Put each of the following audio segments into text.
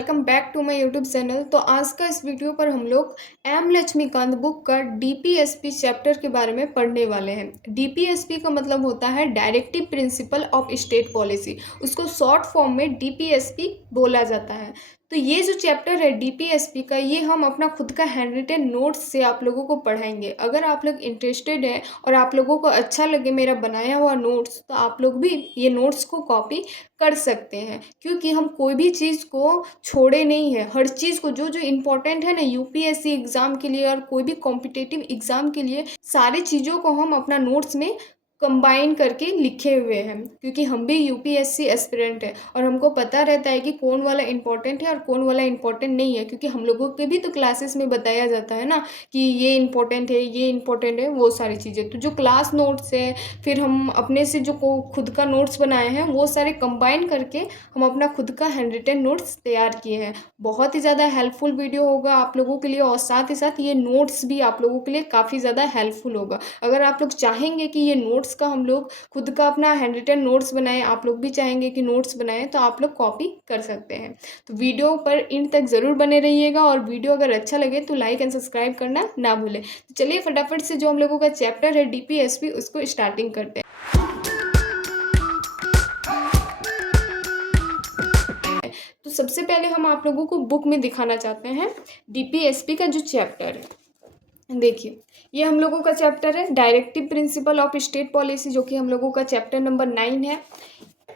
Welcome back to my YouTube channel. तो आज का इस वीडियो पर हम लोग एम लक्ष्मीकांत बुक का डीपीएसपी चैप्टर के बारे में पढ़ने वाले हैं। डीपीएसपी का मतलब होता है directive principle of state policy, उसको शॉर्ट फॉर्म में डीपीएसपी बोला जाता है। तो ये जो चैप्टर है डीपीएसपी का, ये हम अपना खुद का हैंड रिटन नोट्स से आप लोगों को पढ़ाएंगे। अगर आप लोग इंटरेस्टेड हैं और आप लोगों को अच्छा लगे मेरा बनाया हुआ नोट्स, तो आप लोग भी ये नोट्स को कॉपी कर सकते हैं, क्योंकि हम कोई भी चीज़ को छोड़े नहीं है। हर चीज़ को जो जो इम्पोर्टेंट है ना यूपीएससी एग्ज़ाम के लिए और कोई भी कॉम्पिटिटिव एग्ज़ाम के लिए, सारी चीज़ों को हम अपना नोट्स में कंबाइन करके लिखे हुए हैं, क्योंकि हम भी यूपीएससी एस्पिरेंट है और हमको पता रहता है कि कौन वाला इम्पोर्टेंट है और कौन वाला इम्पोर्टेंट नहीं है। क्योंकि हम लोगों के भी तो क्लासेस में बताया जाता है ना कि ये इम्पोर्टेंट है, ये इम्पोर्टेंट है, वो सारी चीज़ें। तो जो क्लास नोट्स है, फिर हम अपने से जो खुद का नोट्स बनाए हैं, वो सारे कंबाइन करके हम अपना खुद का हैंड रिटन नोट्स तैयार किए हैं। बहुत ही ज़्यादा हेल्पफुल वीडियो होगा आप लोगों के लिए, और साथ ही साथ ये नोट्स भी आप लोगों के लिए काफ़ी ज़्यादा हेल्पफुल होगा। अगर आप लोग चाहेंगे कि ये नोट्स का हम लोग खुद का अपना हैंड रिटन नोट्स बनाएं, आप लोग भी चाहेंगे कि नोट्स बनाएं, तो आप लोग कॉपी कर सकते हैं। तो वीडियो पर इन तक ज़रूर बने रहिएगा, और वीडियो अगर अच्छा लगे तो लाइक एंड सब्सक्राइब करना ना भूलें। तो चलिए फटाफट से जो हम लोगों का चैप्टर है डीपीएसपी, उसको स्टार्टिंग करते हैं। तो सबसे पहले हम आप लोगों को बुक में दिखाना चाहते हैं डीपीएसपी का जो चैप्टर है। देखिए, ये हम लोगों का चैप्टर है directive principle of state policy, जो कि हम लोगों का चैप्टर नंबर 9 है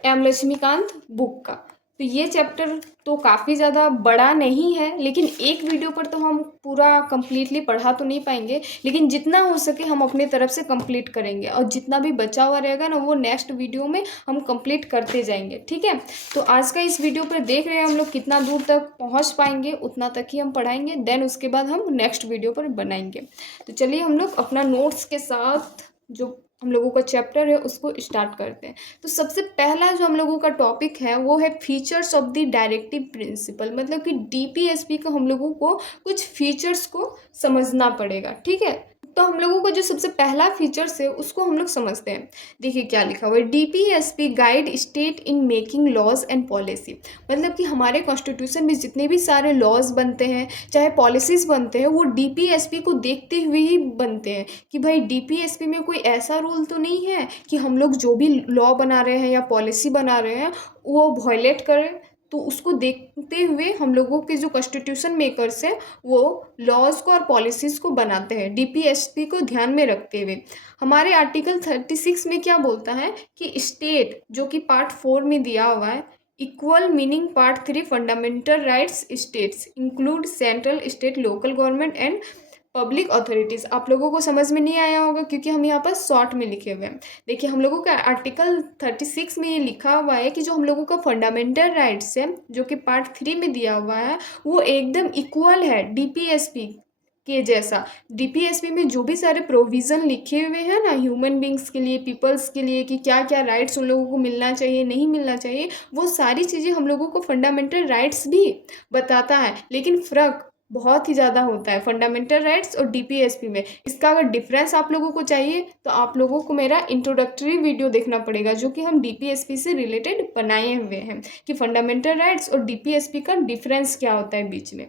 एम लक्ष्मीकांत बुक का। तो ये चैप्टर तो काफ़ी ज़्यादा बड़ा नहीं है, लेकिन एक वीडियो पर तो हम पूरा कंप्लीटली पढ़ा तो नहीं पाएंगे, लेकिन जितना हो सके हम अपने तरफ से कंप्लीट करेंगे, और जितना भी बचा हुआ रहेगा ना, वो नेक्स्ट वीडियो में हम कंप्लीट करते जाएंगे। ठीक है, तो आज का इस वीडियो पर देख रहे हैं हम लोग कितना दूर तक पहुंच पाएंगे, उतना तक ही हम पढ़ाएंगे, देन उसके बाद हम नेक्स्ट वीडियो पर बनाएंगे। तो चलिए हम लोग अपना नोट्स के साथ जो हम लोगों का चैप्टर है उसको स्टार्ट करते हैं। तो सबसे पहला जो हम लोगों का टॉपिक है वो है features of the directive principle, मतलब कि डीपीएसपी का हम लोगों को कुछ फीचर्स को समझना पड़ेगा। ठीक है, तो हम लोगों को जो सबसे पहला फीचर्स है उसको हम लोग समझते हैं। देखिए क्या लिखा हुआ है, DPSP guide state in making laws and policy. मतलब कि हमारे कॉन्स्टिट्यूशन में जितने भी सारे लॉज बनते हैं, चाहे पॉलिसीज़ बनते हैं, वो डीपीएसपी को देखते हुए ही बनते हैं कि भाई डीपीएसपी में कोई ऐसा रूल तो नहीं है कि हम लोग जो भी लॉ बना रहे हैं या पॉलिसी बना रहे हैं वो वायलेट करें। तो उसको देखते हुए हम लोगों के जो कॉन्स्टिट्यूशन मेकर्स हैं वो लॉज को और पॉलिसीज़ को बनाते हैं, डीपीएसपी को ध्यान में रखते हुए। हमारे आर्टिकल 36 में क्या बोलता है कि स्टेट, जो कि पार्ट 4 में दिया हुआ है, equal meaning part 3 fundamental rights states include central, state, local government and public authorities. आप लोगों को समझ में नहीं आया होगा क्योंकि हम यहाँ पर शॉर्ट में लिखे हुए हैं। देखिए, हम लोगों का आर्टिकल 36 में ये लिखा हुआ है कि जो हम लोगों का फंडामेंटल राइट्स है, जो कि पार्ट 3 में दिया हुआ है, वो एकदम इक्वल है डीपीएसपी के जैसा। डीपीएसपी में जो भी सारे प्रोविज़न लिखे हुए हैं ना ह्यूमन बींग्स के लिए, पीपल्स के लिए, कि क्या क्या राइट्स उन लोगों को मिलना चाहिए, नहीं मिलना चाहिए, वो सारी चीज़ें हम लोगों को फंडामेंटल राइट्स भी बताता है। लेकिन फ़र्क बहुत ही ज़्यादा होता है फंडामेंटल राइट्स और डीपीएसपी में। इसका अगर डिफरेंस आप लोगों को चाहिए तो आप लोगों को मेरा इंट्रोडक्टरी वीडियो देखना पड़ेगा, जो कि हम डीपीएसपी से रिलेटेड बनाए हुए हैं, कि फंडामेंटल राइट्स और डीपीएसपी का डिफरेंस क्या होता है बीच में।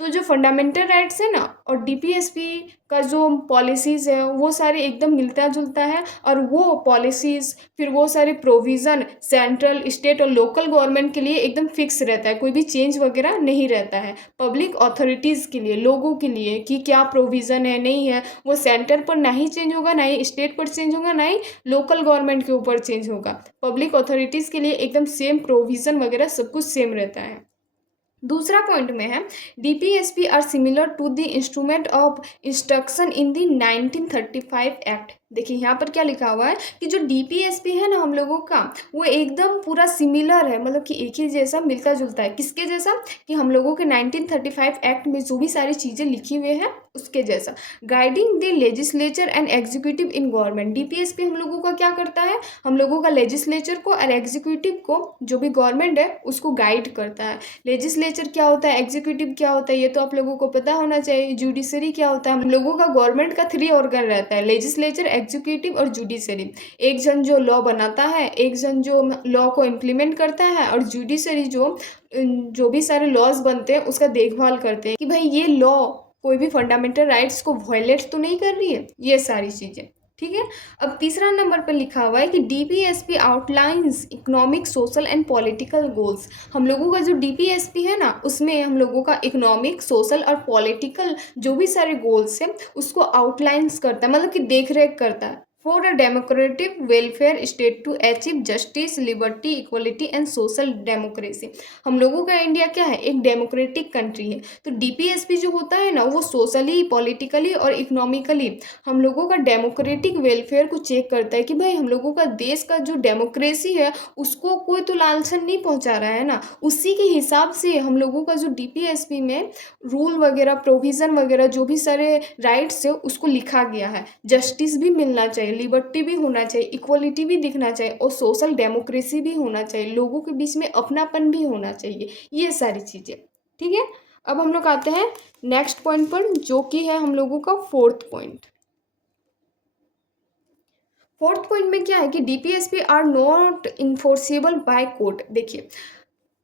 तो जो फंडामेंटल राइट्स है ना और डीपीएसपी का जो पॉलिसीज़ है वो सारे एकदम मिलता जुलता है, और वो पॉलिसीज़ फिर वो सारे प्रोविज़न सेंट्रल, स्टेट और लोकल गवर्नमेंट के लिए एकदम फिक्स रहता है, कोई भी चेंज वगैरह नहीं रहता है। पब्लिक अथॉरिटीज़ के लिए, लोगों के लिए, कि क्या प्रोविज़न है नहीं है, वो सेंटर पर ना ही चेंज होगा, ना ही स्टेट पर चेंज होगा, ना ही लोकल गवर्नमेंट के ऊपर चेंज होगा। पब्लिक अथॉरिटीज़ के लिए एकदम सेम प्रोविज़न वगैरह सब कुछ सेम रहता है। दूसरा पॉइंट में है DPSP are similar to the instrument of instruction in the 1935 act. देखिए यहाँ पर क्या लिखा हुआ है कि जो डीपीएसपी है ना हम लोगों का, वो एकदम पूरा सिमिलर है, मतलब कि एक ही जैसा मिलता जुलता है। किसके जैसा? कि हम लोगों के 1935 एक्ट में जो भी सारी चीज़ें लिखी हुई हैं उसके जैसा। Guiding the legislature and executive in government. DPSP हम लोगों का क्या करता है, हम लोगों का लेजिस्लेचर को और एग्जीक्यूटिव को, जो भी गवर्नमेंट है उसको गाइड करता है। लेजिस्लेचर क्या होता है, एग्जीक्यूटिव क्या होता है, ये तो आप लोगों को पता होना चाहिए। जुडिशरी क्या होता है, हम लोगों का गवर्नमेंट का 3 ऑर्गन रहता है, लेजिस्लेचर, एग्जीक्यूटिव और जुडिशरी। एक जन जो लॉ बनाता है, एक जन जो लॉ को इम्प्लीमेंट करता है, और जुडिशरी जो भी सारे लॉज बनते हैं उसका देखभाल करते हैं कि भाई ये लॉ कोई भी फंडामेंटल राइट्स को वायलेट तो नहीं कर रही है, ये सारी चीज़ें। ठीक है। अब तीसरा नंबर पर लिखा हुआ है कि DPSP outlines economic, social and political goals. हम लोगों का जो डीपीएसपी है ना, उसमें हम लोगों का इकोनॉमिक, सोशल और पॉलिटिकल जो भी सारे गोल्स हैं उसको आउटलाइंस करता है, मतलब कि देख रेख करता है। For a democratic welfare state to achieve justice, liberty, equality and social democracy. हम लोगों का इंडिया क्या है, एक डेमोक्रेटिक कंट्री है। तो डीपीएसपी जो होता है ना, वो सोशली, पॉलिटिकली और इकोनॉमिकली हम लोगों का डेमोक्रेटिक वेलफेयर को चेक करता है कि भाई हम लोगों का देश का जो डेमोक्रेसी है उसको कोई तो लालसन नहीं पहुंचा रहा है ना। उसी के हिसाब से हम लोगों का जो डीपीएसपी में रूल वगैरह, प्रोविज़न वगैरह जो भी सारे राइट्स है उसको लिखा गया है। जस्टिस भी मिलना चाहिए, लिबर्टी भी होना चाहिए, इक्वलिटी भी दिखना चाहिए और सोशल डेमोक्रेसी भी होना चाहिए, लोगों के बीच में अपनापन भी होना चाहिए, ये सारी चीज़ें। ठीक है। अब हम लोग आते हैं नेक्स्ट पॉइंट पर, जो कि है हम लोगों का फोर्थ पॉइंट। फोर्थ पॉइंट में क्या है कि DPSP are not enforceable by court. देखिए,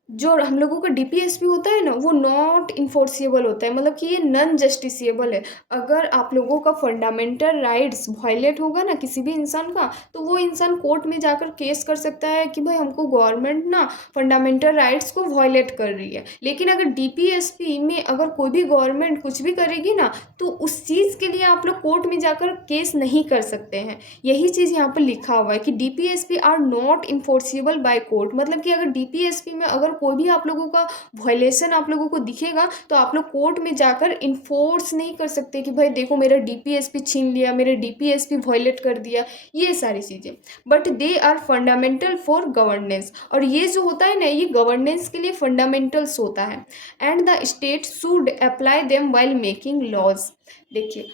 जो हम लोगों का डीपीएसपी होता है ना, वो नॉट इन्फोर्सिएबल होता है, मतलब कि ये नॉन जस्टिसिएबल है। अगर आप लोगों का फंडामेंटल राइट्स वायलेट होगा ना किसी भी इंसान का, तो वो इंसान कोर्ट में जाकर केस कर सकता है कि भाई हमको गवर्नमेंट ना फंडामेंटल राइट्स को वायलेट कर रही है। लेकिन अगर डीपीएसपी में अगर कोई भी गवर्नमेंट कुछ भी करेगी ना, तो उस चीज़ के लिए आप लोग कोर्ट में जाकर केस नहीं कर सकते हैं। यही चीज़ यहाँ पर लिखा हुआ है कि DPSP are not enforceable by court, मतलब कि अगर डीपीएसपी में अगर कोई भी आप लोगों का वायलेशन आप लोगों को दिखेगा तो आप लोग कोर्ट में जाकर इन्फोर्स नहीं कर सकते कि भाई देखो मेरा डीपीएसपी छीन लिया, मेरे डीपीएसपी वायलेट कर दिया, ये सारी चीज़ें। But they are fundamental for governance, और ये जो होता है ना, ये गवर्नेंस के लिए फंडामेंटल्स होता है। And the state should apply them while making laws. देखिए,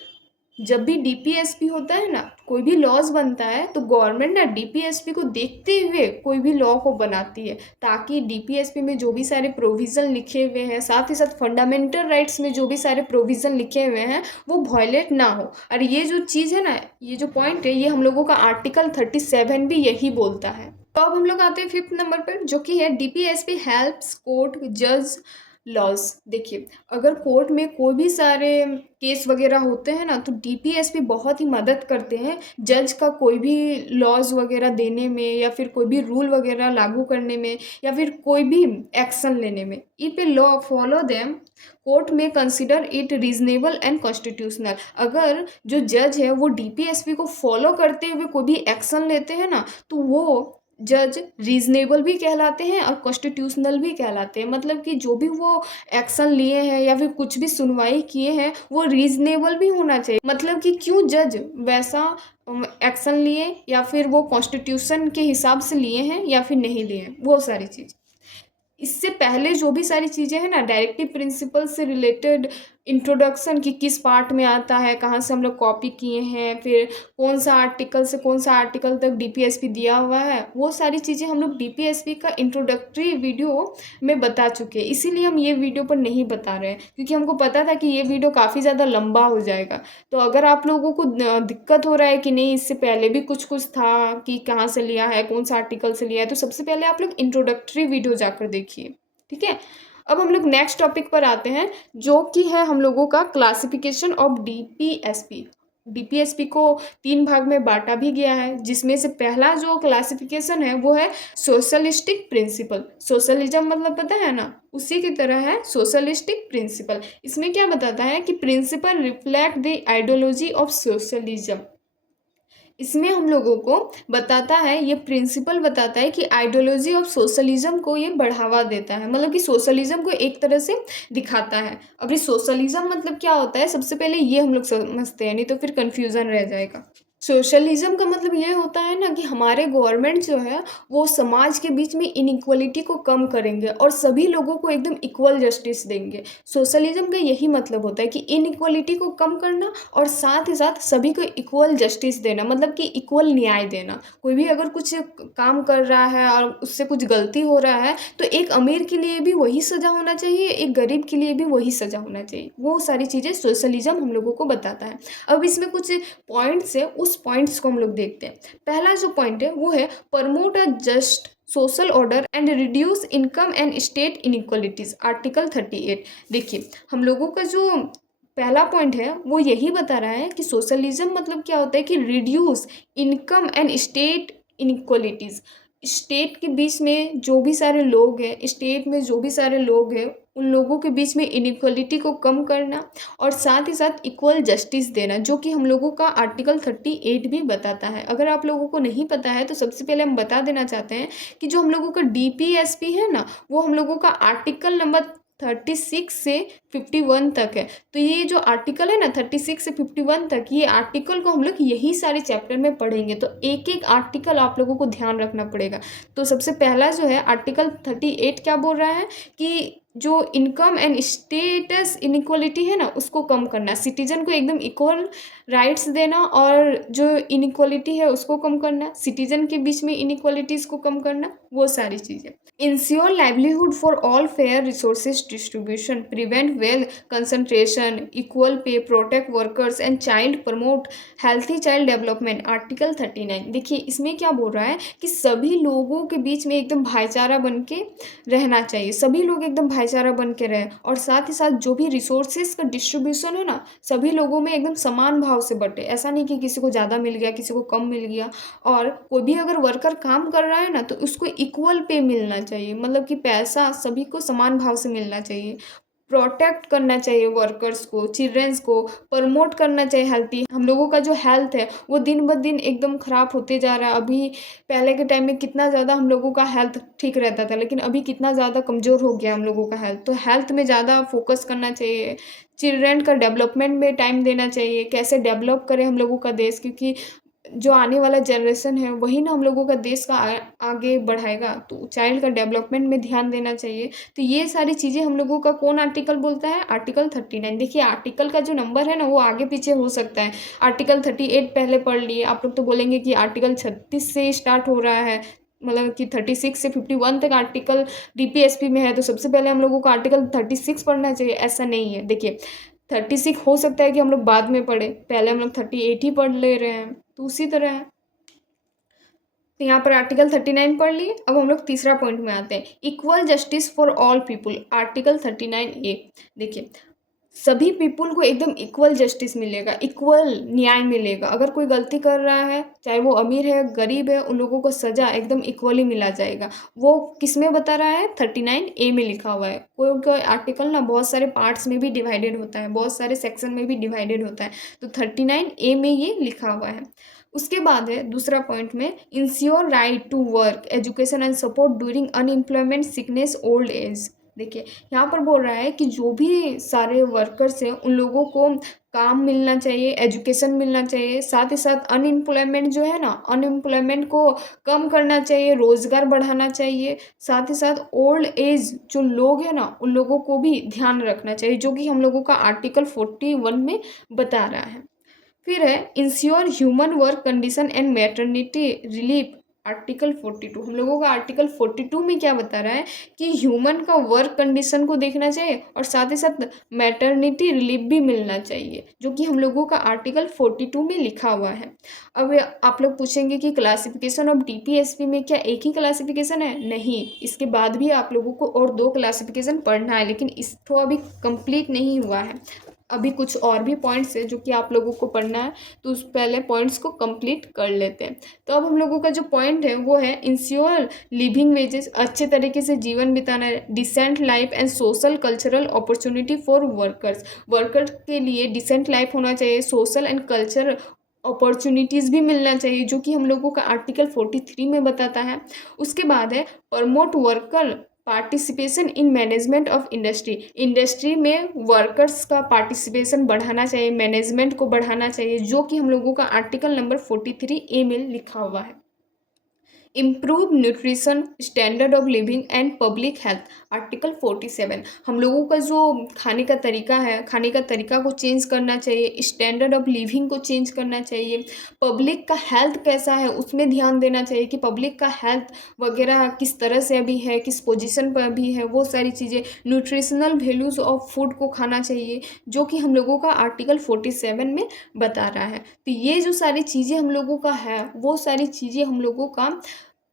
जब भी डीपीएसपी होता है ना, कोई भी लॉज बनता है, तो गवर्नमेंट ना डीपीएसपी को देखते हुए कोई भी लॉ को बनाती है, ताकि डीपीएसपी में जो भी सारे प्रोविज़न लिखे हुए हैं, साथ ही साथ फंडामेंटल राइट्स में जो भी सारे प्रोविज़न लिखे हुए हैं वो वायलेट ना हो। और ये जो चीज़ है ना, ये जो पॉइंट है, ये हम लोगों का आर्टिकल 37 भी यही बोलता है। तो अब हम लोग आते हैं फिफ्थ नंबर पर, जो कि है डीपीएसपी हेल्प्स कोर्ट जज लॉज। देखिए, अगर कोर्ट में कोई भी सारे केस वगैरह होते हैं ना, तो डीपीएसपी बहुत ही मदद करते हैं जज का कोई भी लॉज वगैरह देने में, या फिर कोई भी रूल वगैरह लागू करने में, या फिर कोई भी एक्शन लेने में। If a law follow them court में consider it reasonable and constitutional. अगर जो जज है वो डीपीएसपी को फॉलो करते हुए कोई भी एक्शन लेते हैं ना, तो वो जज रीजनेबल भी कहलाते हैं और कॉन्स्टिट्यूशनल भी कहलाते हैं। मतलब कि जो भी वो एक्शन लिए हैं या फिर कुछ भी सुनवाई किए हैं वो रीजनेबल भी होना चाहिए। मतलब कि क्यों जज वैसा एक्शन लिए, या फिर वो कॉन्स्टिट्यूशन के हिसाब से लिए हैं या फिर नहीं लिए हैं, वो सारी चीज़। इससे पहले जो भी सारी चीज़ें हैं ना, डायरेक्टिव प्रिंसिपल से रिलेटेड इंट्रोडक्शन कि किस पार्ट में आता है, कहाँ से हम लोग कॉपी किए हैं, फिर कौन सा आर्टिकल से कौन सा आर्टिकल तक डीपीएसपी दिया हुआ है, वो सारी चीज़ें हम लोग डीपीएसपी का इंट्रोडक्टरी वीडियो में बता चुके हैं। इसीलिए हम ये वीडियो पर नहीं बता रहे हैं, क्योंकि हमको पता था कि ये वीडियो काफ़ी ज़्यादा लंबा हो जाएगा। तो अगर आप लोगों को दिक्कत हो रहा है कि नहीं इससे पहले भी कुछ कुछ था कि कहाँ से लिया है, कौन सा आर्टिकल से लिया है, तो सबसे पहले आप लोग इंट्रोडक्टरी वीडियो जाकर देखिए। ठीक है। अब हम लोग नेक्स्ट टॉपिक पर आते हैं, जो कि है हम लोगों का क्लासिफिकेशन ऑफ डीपीएसपी। डीपीएसपी को 3 भाग में बांटा भी गया है, जिसमें से पहला जो क्लासिफिकेशन है वो है सोशलिस्टिक प्रिंसिपल। सोशलिज्म मतलब पता है ना, उसी की तरह है सोशलिस्टिक प्रिंसिपल। इसमें क्या बताता है कि principle reflect the ideology of socialism. इसमें हम लोगों को बताता है, ये प्रिंसिपल बताता है कि आइडियोलॉजी ऑफ सोशलिज्म को ये बढ़ावा देता है, मतलब कि सोशलिज्म को एक तरह से दिखाता है। अब ये सोशलिज्म मतलब क्या होता है, सबसे पहले ये हम लोग समझते हैं, नहीं तो फिर कन्फ्यूज़न रह जाएगा। सोशलिज्म का मतलब ये होता है ना कि हमारे गवर्नमेंट जो है वो समाज के बीच में इनइक्वलिटी को कम करेंगे और सभी लोगों को एकदम इक्वल जस्टिस देंगे। सोशलिज्म का यही मतलब होता है कि इनइक्वलिटी को कम करना और साथ ही साथ सभी को इक्वल जस्टिस देना, मतलब कि इक्वल न्याय देना। कोई भी अगर कुछ काम कर रहा है और उससे कुछ गलती हो रहा है, तो एक अमीर के लिए भी वही सज़ा होना चाहिए, एक गरीब के लिए भी वही सज़ा होना चाहिए। वो सारी चीज़ें सोशलिज्म हम लोगों को बताता है। अब इसमें कुछ पॉइंट्स है, उस उस पॉइंट्स को हम लोग देखते हैं। पहला जो पॉइंट है वो है promote a just social order and reduce income and state inequalities, article 38। देखिए हम लोगों का जो पहला पॉइंट है वो यही बता रहा है कि सोशलिज्म मतलब क्या होता है कि reduce income and state inequalities. State के बीच में जो भी सारे लोग हैं, स्टेट में जो भी सारे लोग हैं, उन लोगों के बीच में इनइक्वालिटी को कम करना और साथ ही साथ इक्वल जस्टिस देना, जो कि हम लोगों का आर्टिकल 38 भी बताता है। अगर आप लोगों को नहीं पता है तो सबसे पहले हम बता देना चाहते हैं कि जो हम लोगों का DPSP है ना, वो हम लोगों का आर्टिकल नंबर 36 से 51 तक है। तो ये जो आर्टिकल है ना 36 से 51 तक, ये आर्टिकल को हम लोग यही सारे चैप्टर में पढ़ेंगे। तो एक एक आर्टिकल आप लोगों को ध्यान रखना पड़ेगा। तो सबसे पहला जो है आर्टिकल 38 क्या बोल रहा है कि जो इनकम एंड स्टेटस इनइक्वालिटी है ना उसको कम करना, सिटीजन को एकदम इक्वल राइट्स देना और जो इनइक्वालिटी है उसको कम करना, सिटीजन के बीच में इनइक्वालिटीज़ को कम करना, वो सारी चीज़ें। Ensure livelihood for all, fair resources distribution, prevent wealth concentration, equal pay, protect workers and child, promote healthy child development, article 39। देखिए इसमें क्या बोल रहा है कि सभी लोगों के बीच में एकदम भाईचारा बन के रहना चाहिए, सभी लोग एकदम भाईचारा बन के रहें और साथ ही साथ जो भी रिसोर्सेज का डिस्ट्रीब्यूशन है ना सभी लोगों में एकदम समान भाव से बटे। ऐसा नहीं कि किसी को ज़्यादा मिल गया किसी को कम मिल गया। और कोई भी अगर वर्कर काम कर रहा है ना तो उसको इक्वल पे मिलना चाहिए, मतलब कि पैसा सभी को समान भाव से मिलना चाहिए। प्रोटेक्ट करना चाहिए वर्कर्स को, चिल्ड्रेंस को, प्रमोट करना चाहिए हेल्थी। हम लोगों का जो हेल्थ है वो दिन ब दिन एकदम ख़राब होते जा रहा है। अभी पहले के टाइम में कितना ज़्यादा हम लोगों का हेल्थ ठीक रहता था, लेकिन अभी कितना ज़्यादा कमज़ोर हो गया हम लोगों का हेल्थ। तो हेल्थ में ज़्यादा फोकस करना चाहिए, चिल्ड्रेन का डेवलपमेंट में टाइम देना चाहिए, कैसे डेवलप करें हम लोगों का देश, क्योंकि जो आने वाला जनरेशन है वही ना हम लोगों का देश का आगे बढ़ाएगा। तो चाइल्ड का डेवलपमेंट में ध्यान देना चाहिए। तो ये सारी चीज़ें हम लोगों का कौन आर्टिकल बोलता है, आर्टिकल 39। देखिए आर्टिकल का जो नंबर है ना वो आगे पीछे हो सकता है। आर्टिकल 38 पहले पढ़ लिए, आप लोग तो बोलेंगे कि आर्टिकल 36 से स्टार्ट हो रहा है, मतलब कि 36 से 51 तक आर्टिकल DPSP में है, तो सबसे पहले हम लोगों को आर्टिकल 36 पढ़ना चाहिए। ऐसा नहीं है। देखिए 36 हो सकता है कि हम लोग बाद में पढ़े, पहले हम लोग 38 ही पढ़ ले रहे हैं, तो उसी तरह है। तो यहाँ पर आर्टिकल 39 पढ़ लिए। अब हम लोग तीसरा पॉइंट में आते हैं, equal justice for all people, article 39A। देखिए सभी पीपुल को एकदम इक्वल जस्टिस मिलेगा, इक्वल न्याय मिलेगा। अगर कोई गलती कर रहा है, चाहे वो अमीर है गरीब है, उन लोगों को सज़ा एकदम इक्वली मिला जाएगा। वो किस में बता रहा है, 39A में लिखा हुआ है। कोई कोई आर्टिकल ना बहुत सारे पार्ट्स में भी डिवाइडेड होता है, बहुत सारे सेक्शन में भी डिवाइडेड होता है, तो 39A में ये लिखा हुआ है। उसके बाद है दूसरा पॉइंट में, ensure right to work, education and support during unemployment, sickness, old age. देखिए यहाँ पर बोल रहा है कि जो भी सारे वर्कर्स हैं उन लोगों को काम मिलना चाहिए, एजुकेशन मिलना चाहिए, साथ ही साथ अनएम्प्लॉयमेंट जो है ना, अनएम्प्लॉयमेंट को कम करना चाहिए, रोज़गार बढ़ाना चाहिए, साथ ही साथ ओल्ड एज जो लोग हैं ना उन लोगों को भी ध्यान रखना चाहिए, जो कि हम लोगों का आर्टिकल 41 में बता रहा है। फिर है ensure human work condition and maternity relief, article 42। हम लोगों का आर्टिकल 42 में क्या बता रहा है कि ह्यूमन का वर्क कंडीशन को देखना चाहिए और साथ ही साथ मैटरनिटी रिलीफ भी मिलना चाहिए, जो कि हम लोगों का आर्टिकल 42 में लिखा हुआ है। अब आप लोग पूछेंगे कि क्लासिफिकेशन ऑफ DPSP में क्या एक ही क्लासिफिकेशन है? नहीं, इसके बाद भी आप लोगों को और 2 क्लासिफिकेशन पढ़ना है, लेकिन इस तो अभी कंप्लीट नहीं हुआ है। अभी कुछ और भी पॉइंट्स है जो कि आप लोगों को पढ़ना है, तो उस पहले पॉइंट्स को कंप्लीट कर लेते हैं। तो अब हम लोगों का जो पॉइंट है वो है इंश्योर लिविंग वेजेस, अच्छे तरीके से जीवन बिताना है, decent life and social cultural opportunity for workers, worker के लिए डिसेंट लाइफ होना चाहिए, सोशल एंड कल्चर अपॉर्चुनिटीज़ भी मिलना चाहिए, जो कि हम लोगों का आर्टिकल 43 में बताता है। उसके बाद है promote worker participation in management of industry, industry में वर्कर्स का पार्टिसिपेशन बढ़ाना चाहिए, मैनेजमेंट को बढ़ाना चाहिए, जो कि हम लोगों का आर्टिकल नंबर 43A में लिखा हुआ है। Improve nutrition, standard of living and public health. Article 47, हम लोगों का जो खाने का तरीका है, खाने का तरीका को चेंज करना चाहिए, स्टैंडर्ड ऑफ लिविंग को चेंज करना चाहिए, पब्लिक का हेल्थ कैसा है उसमें ध्यान देना चाहिए कि पब्लिक का हेल्थ वगैरह किस तरह से अभी है, किस पोजीशन पर अभी है, वो सारी चीज़ें, न्यूट्रिशनल वैल्यूज़ ऑफ फूड को खाना चाहिए, जो कि हम लोगों का आर्टिकल 47 में बता रहा है। तो ये जो सारी चीज़ें हम लोगों का है, वो सारी चीज़ें हम लोगों का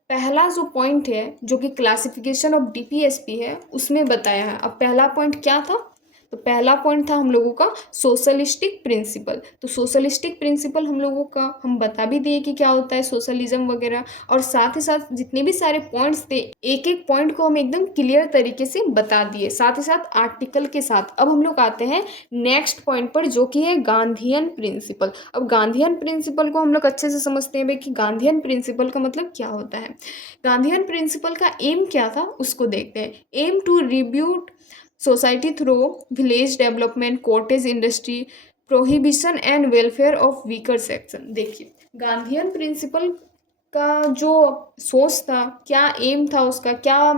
पहला जो पॉइंट है जो कि क्लासिफिकेशन ऑफ डीपीएसपी है उसमें बताया है। अब पहला पॉइंट क्या था? तो पहला पॉइंट था हम लोगों का सोशलिस्टिक प्रिंसिपल। तो सोशलिस्टिक प्रिंसिपल हम लोगों का हम बता भी दिए कि क्या होता है सोशलिज्म वगैरह, और साथ ही साथ जितने भी सारे पॉइंट्स थे एक एक पॉइंट को हम एकदम क्लियर तरीके से बता दिए, साथ ही साथ आर्टिकल के साथ। अब हम लोग आते हैं नेक्स्ट पॉइंट पर जो कि है गांधीयन प्रिंसिपल। अब गांधीयन प्रिंसिपल को हम लोग अच्छे से समझते हैं भाई कि गांधीयन प्रिंसिपल का मतलब क्या होता है। गांधीयन प्रिंसिपल का एम क्या था उसको देखते हैं। Aim to rebuild society through village development, cottage industry, prohibition and welfare of weaker section. देखिए गांधीयन प्रिंसिपल का जो सोच था, क्या एम था उसका, क्या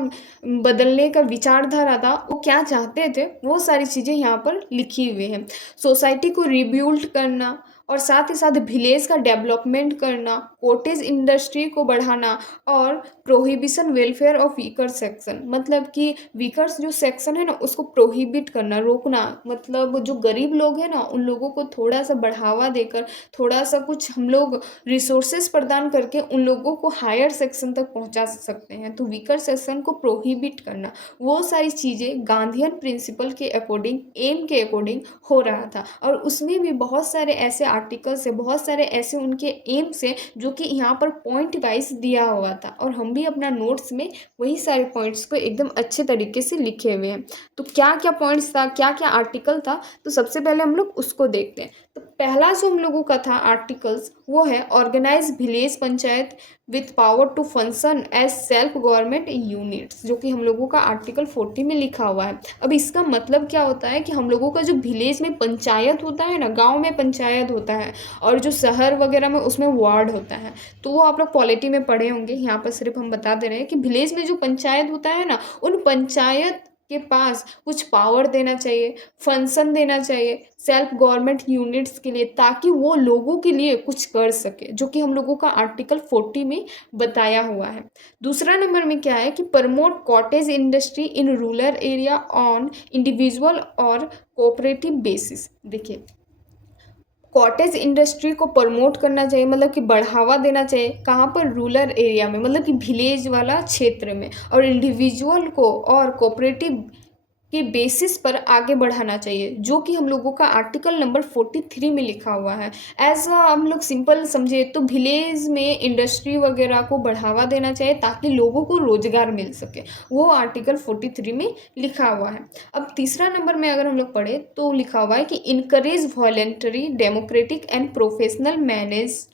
बदलने का विचारधारा था, वो क्या चाहते थे, वो सारी चीज़ें यहाँ पर लिखी हुई हैं। सोसाइटी को रिबिल्ड करना और साथ ही साथ विलेज का डेवलपमेंट करना, कॉटेज इंडस्ट्री को बढ़ाना और prohibition welfare of weaker section, मतलब कि वीकर्स जो सेक्शन है ना उसको प्रोहिबिट करना, रोकना, मतलब जो गरीब लोग हैं ना उन लोगों को थोड़ा सा बढ़ावा देकर, थोड़ा सा कुछ हम लोग रिसोर्सेज प्रदान करके उन लोगों को हायर सेक्शन तक पहुंचा सकते हैं। तो वीकर सेक्शन को प्रोहिबिट करना, वो सारी चीज़ें गांधीयन प्रिंसिपल के अकॉर्डिंग, एम के अकॉर्डिंग हो रहा था। और उसमें भी बहुत सारे ऐसे आर्टिकल्स है, बहुत सारे ऐसे उनके एम्स है जो कि यहाँ पर पॉइंट वाइज दिया हुआ था, और हम भी अपना नोट्स में वही सारे पॉइंट्स को एकदम अच्छे तरीके से लिखे हुए हैं। तो क्या क्या पॉइंट्स था, क्या क्या आर्टिकल था, तो सबसे पहले हम लोग उसको देखते हैं। तो पहला जो हम लोगों का था आर्टिकल्स वो है organise village panchayat with power to function as self government units, जो कि हम लोगों का आर्टिकल 40 में लिखा हुआ है। अब इसका मतलब क्या होता है कि हम लोगों का जो विलेज में पंचायत होता है ना, गांव में पंचायत होता है, और जो शहर वगैरह में उसमें वार्ड होता है, तो वो आप लोग पॉलिटी में पढ़े होंगे। यहाँ पर सिर्फ हम बता दे रहे हैं कि विलेज में जो पंचायत होता है ना, उन पंचायत के पास कुछ पावर देना चाहिए, फंक्शन देना चाहिए सेल्फ गवर्नमेंट यूनिट्स के लिए, ताकि वो लोगों के लिए कुछ कर सके, जो कि हम लोगों का आर्टिकल 40 में बताया हुआ है। दूसरा नंबर में क्या है कि promote cottage industry in rural area on individual और कोऑपरेटिव बेसिस। देखिए कॉटेज इंडस्ट्री को प्रमोट करना चाहिए, मतलब कि बढ़ावा देना चाहिए, कहाँ पर, रूरल एरिया में, मतलब कि विलेज वाला क्षेत्र में, और इंडिविजुअल को और कोऑपरेटिव के बेसिस पर आगे बढ़ाना चाहिए, जो कि हम लोगों का आर्टिकल नंबर 43 में लिखा हुआ है। ऐसा हम लोग सिंपल समझे तो विलेज में इंडस्ट्री वगैरह को बढ़ावा देना चाहिए ताकि लोगों को रोजगार मिल सके, वो आर्टिकल 43 में लिखा हुआ है। अब तीसरा नंबर में अगर हम लोग पढ़े तो लिखा हुआ है कि encourage voluntary democratic and professional manage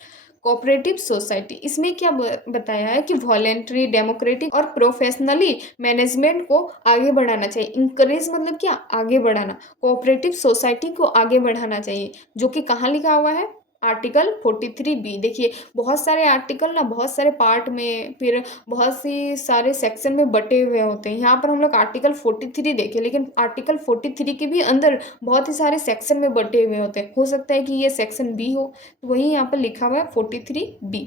cooperative society. इसमें क्या बताया है कि वॉलेंट्री, डेमोक्रेटिक और प्रोफेशनली मैनेजमेंट को आगे बढ़ाना चाहिए। इंकरेज मतलब क्या, आगे बढ़ाना, कोऑपरेटिव सोसाइटी को आगे बढ़ाना चाहिए, जो कि कहाँ लिखा हुआ है, आर्टिकल 43B। देखिए बहुत सारे आर्टिकल ना बहुत सारे पार्ट में, फिर बहुत सी सारे सेक्शन में बटे हुए होते हैं। यहाँ पर हम लोग आर्टिकल 43 देखें, लेकिन आर्टिकल 43 के भी अंदर बहुत ही सारे सेक्शन में बटे हुए होते हैं। हो सकता है कि ये सेक्शन बी हो, तो वही यहाँ पर लिखा हुआ है 43B।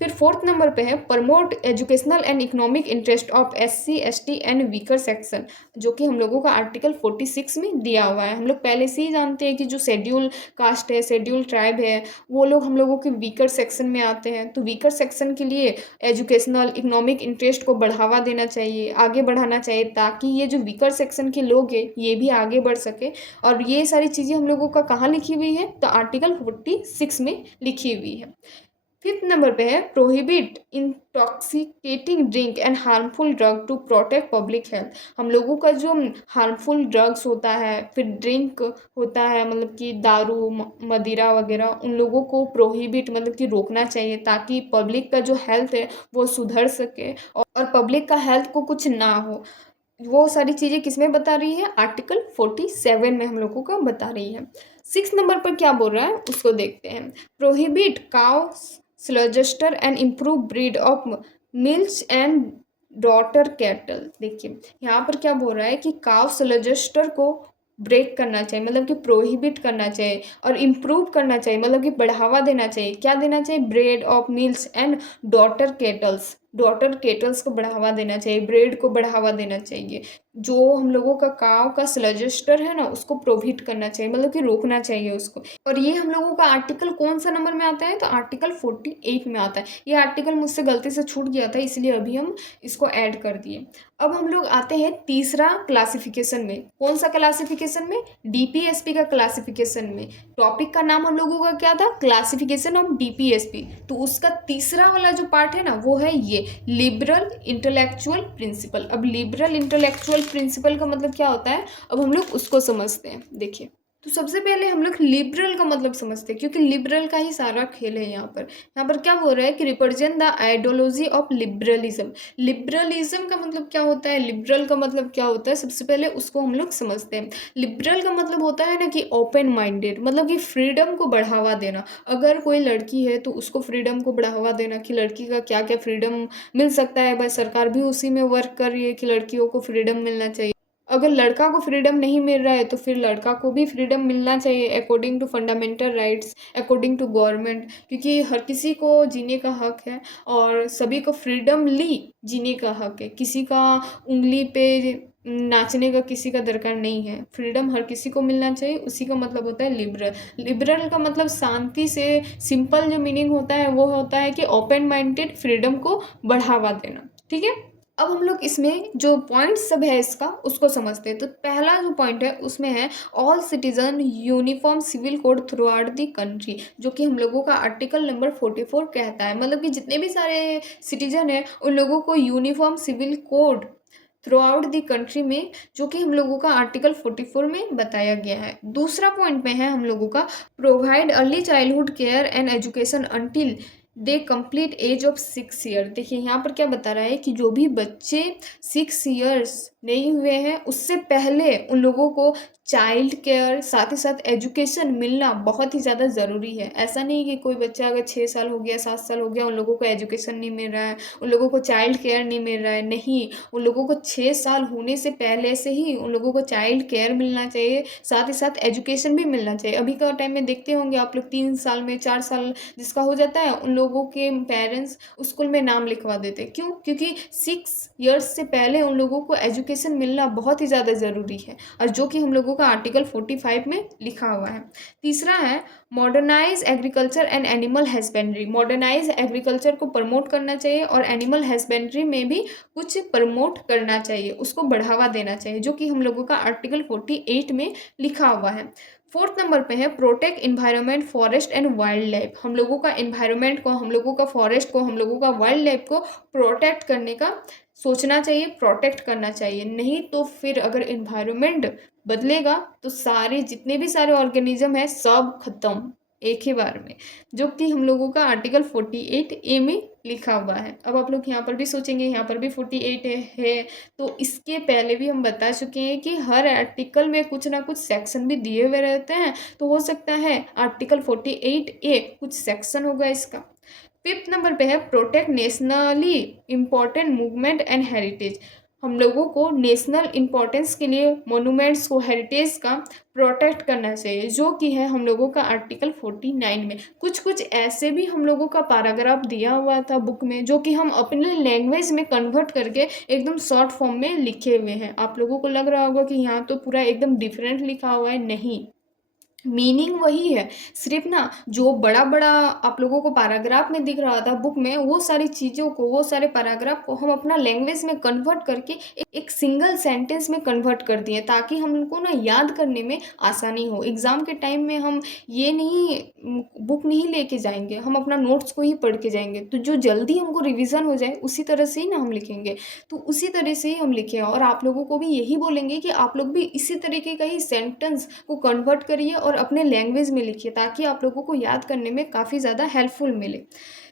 फिर फोर्थ नंबर पे है promote educational and economic interest of SC ST and weaker section, जो कि हम लोगों का आर्टिकल 46 में दिया हुआ है। हम लोग पहले से ही जानते हैं कि जो शेड्यूल कास्ट है, शेड्यूल ट्राइब है, वो लोग हम लोगों के वीकर सेक्शन में आते हैं। तो वीकर सेक्शन के लिए एजुकेशनल इकोनॉमिक इंटरेस्ट को बढ़ावा देना चाहिए, आगे बढ़ाना चाहिए, ताकि ये जो वीकर सेक्शन के लोग हैं ये भी आगे बढ़ सके। और ये सारी चीज़ें हम लोगों का कहाँ लिखी हुई है, तो आर्टिकल 46 में लिखी हुई है। फिफ्थ नंबर पे है prohibit intoxicating drink and harmful drug to protect public health. हम लोगों का जो हार्मफुल ड्रग्स होता है, फिर ड्रिंक होता है, मतलब कि दारू, मदिरा वगैरह, उन लोगों को प्रोहिबिट मतलब कि रोकना चाहिए, ताकि पब्लिक का जो हेल्थ है वो सुधर सके और पब्लिक का हेल्थ को कुछ ना हो। वो सारी चीज़ें किसमें बता रही है, आर्टिकल 47 में हम लोगों को बता रही है। 6 नंबर पर क्या बोल रहा है उसको देखते हैं। Prohibit cow slaughter and improve breed of milch and draught cattle. देखिए यहाँ पर क्या बोल रहा है कि काउ स्लजस्टर को ब्रेक करना चाहिए, मतलब कि प्रोहिबिट करना चाहिए, और इम्प्रूव करना चाहिए, मतलब कि बढ़ावा देना चाहिए। क्या देना चाहिए? Bread of milch and daughter kettles, daughter kettles को बढ़ावा देना चाहिए, ब्रेड को बढ़ावा देना चाहिए। जो हम लोगों का काव का स्लजस्टर है ना, उसको प्रोहिबिट करना चाहिए, मतलब कि रोकना चाहिए उसको। और ये हम लोगों का आर्टिकल कौन सा नंबर में आता है? तो आर्टिकल 48 में आता है। ये आर्टिकल मुझसे गलती से छूट गया था, इसलिए अभी हम इसको ऐड कर दिए। अब हम लोग आते हैं तीसरा क्लासिफिकेशन में। कौन सा क्लासिफिकेशन में? डीपीएसपी का क्लासिफिकेशन में। टॉपिक का नाम हम लोगों का क्या था? Classification of DPSP. तो उसका तीसरा वाला जो पार्ट है ना, वो है ये लिबरल इंटेलेक्चुअल प्रिंसिपल। अब लिबरल इंटेलेक्चुअल प्रिंसिपल का मतलब क्या होता है, अब हम लोग उसको समझते हैं। देखिए, तो सबसे पहले हम लोग लिबरल का मतलब समझते हैं, क्योंकि लिबरल का ही सारा खेल है यहाँ पर क्या बोल रहा है कि represent the ideology of liberalism. Liberalism का मतलब क्या होता है, लिबरल का मतलब क्या होता है, सबसे पहले उसको हम लोग समझते हैं। लिबरल का मतलब होता है ना कि ओपन माइंडेड, मतलब कि फ्रीडम को बढ़ावा देना। अगर कोई लड़की है तो उसको फ्रीडम को बढ़ावा देना कि लड़की का क्या क्या फ्रीडम मिल सकता है। भाई सरकार भी उसी में वर्क कर रही है कि लड़कियों को फ्रीडम मिलना चाहिए। अगर लड़का को फ्रीडम नहीं मिल रहा है तो फिर लड़का को भी फ्रीडम मिलना चाहिए according to fundamental rights, according to government, क्योंकि हर किसी को जीने का हक है और सभी को फ्रीडमली जीने का हक है। किसी का उंगली पे नाचने का किसी का दरकार नहीं है। फ्रीडम हर किसी को मिलना चाहिए, उसी का मतलब होता है लिबरल। लिबरल का मतलब शांति से, सिंपल जो मीनिंग होता है वो होता है कि ओपन माइंडेड, फ्रीडम को बढ़ावा देना। ठीक है, अब हम लोग इसमें जो पॉइंट सब है इसका उसको समझते हैं। तो पहला जो पॉइंट है उसमें है all citizen uniform civil code throughout the country, जो कि हम लोगों का आर्टिकल नंबर 44 कहता है। मतलब कि जितने भी सारे सिटीजन हैं उन लोगों को uniform civil code throughout the country में, जो कि हम लोगों का आर्टिकल 44 में बताया गया है। दूसरा पॉइंट में है हम लोगों का provide early childhood care and education until they complete age of 6 year. देखिए यहाँ पर क्या बता रहा है कि जो भी बच्चे 6 ईयर्स नहीं हुए हैं उससे पहले उन लोगों को चाइल्ड केयर साथ ही साथ एजुकेशन मिलना बहुत ही ज़्यादा ज़रूरी है। ऐसा नहीं कि कोई बच्चा अगर 6 साल हो गया, 7 साल हो गया, उन लोगों को एजुकेशन नहीं मिल रहा है, उन लोगों को चाइल्ड केयर नहीं मिल रहा है। नहीं, उन लोगों को 6 साल होने से पहले से ही उन लोगों को चाइल्ड केयर मिलना चाहिए, साथ ही साथ एजुकेशन भी मिलना चाहिए। अभी का टाइम में देखते होंगे आप लोग 3 साल में, 4 साल जिसका हो जाता है उन लोगों के पेरेंट्स स्कूल में नाम लिखवा देते। क्यों? क्योंकि 6 ईयर्स से पहले उन लोगों को एजुकेशन मिलना बहुत ही ज़्यादा ज़रूरी है, और जो कि हम लोगों का आर्टिकल 45 में लिखा हुआ है। तीसरा है modernise agriculture and animal husbandry. Modernise agriculture को प्रमोट करना चाहिए और एनिमल हस्बेंड्री में भी कुछ प्रमोट करना चाहिए, उसको बढ़ावा देना चाहिए, जो कि हम लोगों का आर्टिकल 48 में लिखा हुआ है। फोर्थ नंबर पे है protect environment, forest and wild life. हम लोगों का इन्वायरमेंट को, हम लोगों का फॉरेस्ट को, हम लोगों का वाइल्ड लाइफ को प्रोटेक्ट करने का सोचना चाहिए, प्रोटेक्ट करना चाहिए। नहीं तो फिर अगर इन्वायरमेंट बदलेगा तो सारे जितने भी सारे ऑर्गेनिज्म है सब खत्म एक ही बार में, जो कि हम लोगों का आर्टिकल 48A में लिखा हुआ है। अब आप लोग यहाँ पर भी सोचेंगे यहाँ पर भी 48 है, तो इसके पहले भी हम बता चुके हैं कि हर आर्टिकल में कुछ ना कुछ सेक्शन भी दिए हुए रहते हैं, तो हो सकता है आर्टिकल 48A कुछ सेक्शन होगा इसका। फिफ्थ नंबर पे है protect nationally important movement and heritage. हम लोगों को नेशनल इम्पोर्टेंस के लिए मोनूमेंट्स को, हेरिटेज का प्रोटेक्ट करना चाहिए, जो कि है हम लोगों का आर्टिकल 49 में। कुछ कुछ ऐसे भी हम लोगों का पैराग्राफ दिया हुआ था बुक में, जो कि हम अपने लैंग्वेज में कन्वर्ट करके एकदम शॉर्ट फॉर्म में लिखे हुए हैं। आप लोगों को लग रहा होगा कि यहाँ तो पूरा एकदम डिफरेंट लिखा हुआ है, नहीं, मीनिंग वही है। सिर्फ ना जो बड़ा बड़ा आप लोगों को पैराग्राफ में दिख रहा था बुक में, वो सारी चीज़ों को, वो सारे पैराग्राफ को हम अपना लैंग्वेज में कन्वर्ट करके एक सिंगल सेंटेंस में कन्वर्ट कर दिए, ताकि हमको ना याद करने में आसानी हो। एग्ज़ाम के टाइम में हम ये नहीं बुक नहीं लेके जाएंगे, हम अपना नोट्स को ही पढ़ के जाएंगे, तो जो जल्दी हमको रिविज़न हो जाए उसी तरह से ही ना हम लिखेंगे। तो उसी तरह से ही हम लिखें, और आप लोगों को भी यही बोलेंगे कि आप लोग भी इसी तरीके का ही सेंटेंस को कन्वर्ट करिए और अपने लैंग्वेज में लिखिए, ताकि आप लोगों को याद करने में काफ़ी ज़्यादा हेल्पफुल मिले।